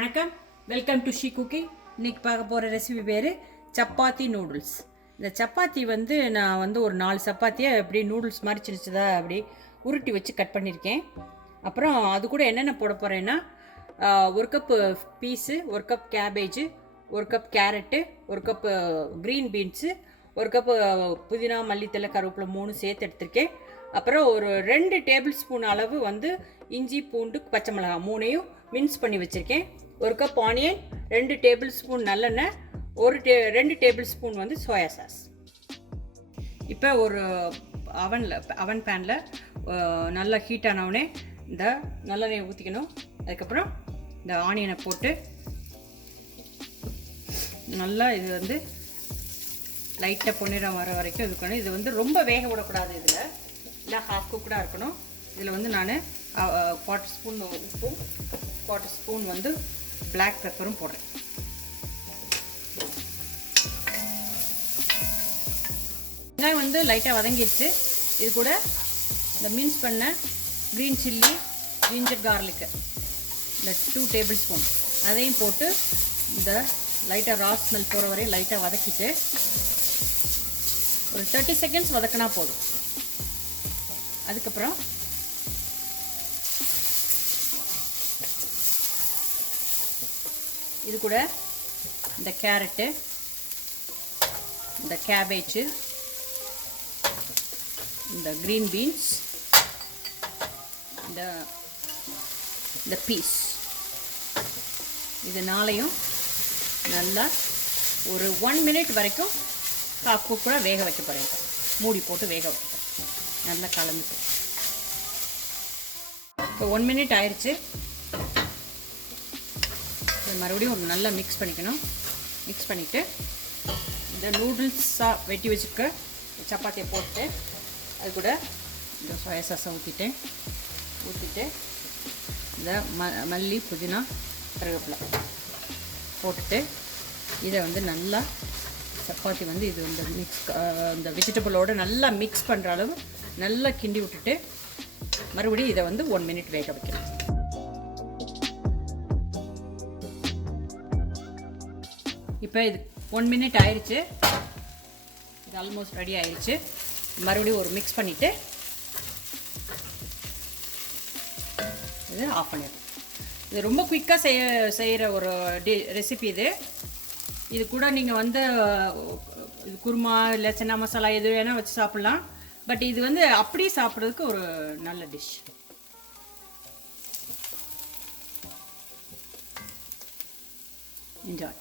வணக்கம், welcome to SheCooking. இன்னைக்கு பார்க்க போகிற ரெசிபி பேர் சப்பாத்தி நூடுல்ஸ். இந்த சப்பாத்தி நான் ஒரு 4 சப்பாத்தியை அப்படி நூடுல்ஸ் மாதிரி சின்னதாக அப்படி உருட்டி வச்சு கட் பண்ணியிருக்கேன். அப்புறம் அது கூட என்னென்ன போட போகிறேன்னா, 1 cup peas, 1 cup cabbage, 1 cup carrot, 1 cup green beans, 1 cup புதினா, மல்லித்தலை, கருவேப்பிலை 3 சேர்த்து எடுத்திருக்கேன். அப்புறம் ஒரு 2 டேபிள் ஸ்பூன் அளவு இஞ்சி, பூண்டு, பச்சை மிளகாய் 3ஐயும் மின்ஸ் பண்ணி வச்சுருக்கேன். 1 கப் ஆனியன், 2 டேபிள் ஸ்பூன் நல்லெண்ணெய், 2 டேபிள் ஸ்பூன் சோயா சாஸ். இப்போ ஒரு அவன் பேனில் நல்லா ஹீட் ஆனவுடனே இந்த நல்லெண்ணெயை ஊற்றிக்கணும். அதுக்கப்புறம் இந்த ஆனியனை போட்டு நல்லா இது லைட்டாக பொன்னிறம் வர வரைக்கும் இருக்கணும். இது ரொம்ப வேக விடக்கூடாது, இதில் இல்லை ஹாஃப் குக்கடாக இருக்கணும். இதில் நான் 1/4 ஸ்பூன் உப்பும் 1/4 ஸ்பூன் பிளாக் பெப்பரும் போடுறேன். வெங்காயம் லைட்டாக வதங்கிடுச்சு. இது கூட இந்த மின்ஸ் பண்ண க்ரீன் சில்லி, ஜிஞ்சர் கார்லிக்கு இந்த 2 டேபிள் ஸ்பூன் அதையும் போட்டு இந்த லைட்டாக ரா ஸ்மெல் போகிற வரையும் லைட்டாக வதக்கிட்டு ஒரு 30 செகண்ட்ஸ் வதக்கினா போதும். அதுக்கப்புறம் இது கூட இந்த கேரட்டு, இந்த கேபேஜு, இந்த க்ரீன் பீன்ஸ், இந்த பீஸ், இது 4ஐயும் நல்லா ஒரு 1 மினிட் வரைக்கும் ஹாஃப் குக்கோட வேக வைக்க போகிறேன். மூடி போட்டு வேக வைக்கிறேன். நல்லா கலந்துட்டு இப்போ 1 மினிட் ஆயிடுச்சு. மறுபடியும் நல்லா மிக்ஸ் பண்ணிக்கணும். மிக்ஸ் பண்ணிவிட்டு இந்த நூடுல்ஸாக வெட்டி வச்சுருக்க சப்பாத்தியை போட்டு அது கூட இந்த சோயா சாஸை ஊற்றிட்டு இந்த மல்லி, புதினா, கருவேப்பிலை போட்டுட்டு இதை நல்லா சப்பாத்தி இது இந்த வெஜிடபிளோடு நல்லா மிக்ஸ் பண்ணுற அளவு நல்லா கிண்டி விட்டுட்டு மறுபடியும் இதை 1 மினிட் வேக வைக்கணும். இப்போ இது 1 மினிட் ஆயிடுச்சு. இது ஆல்மோஸ்ட் ரெடி ஆயிடுச்சு. மறுபடியும் ஒரு மிக்ஸ் பண்ணிவிட்டு இது ஆஃப் பண்ணிடுறோம். இது ரொம்ப குயிக்காக செய்கிற ஒரு ரெசிபி. இது கூட நீங்கள் இது குருமா இல்லை சன்னா மசாலா எது வேணால் வச்சு சாப்பிட்லாம். பட் இது அப்படியே சாப்பிட்றதுக்கு ஒரு நல்ல டிஷ். என்ஜாய்.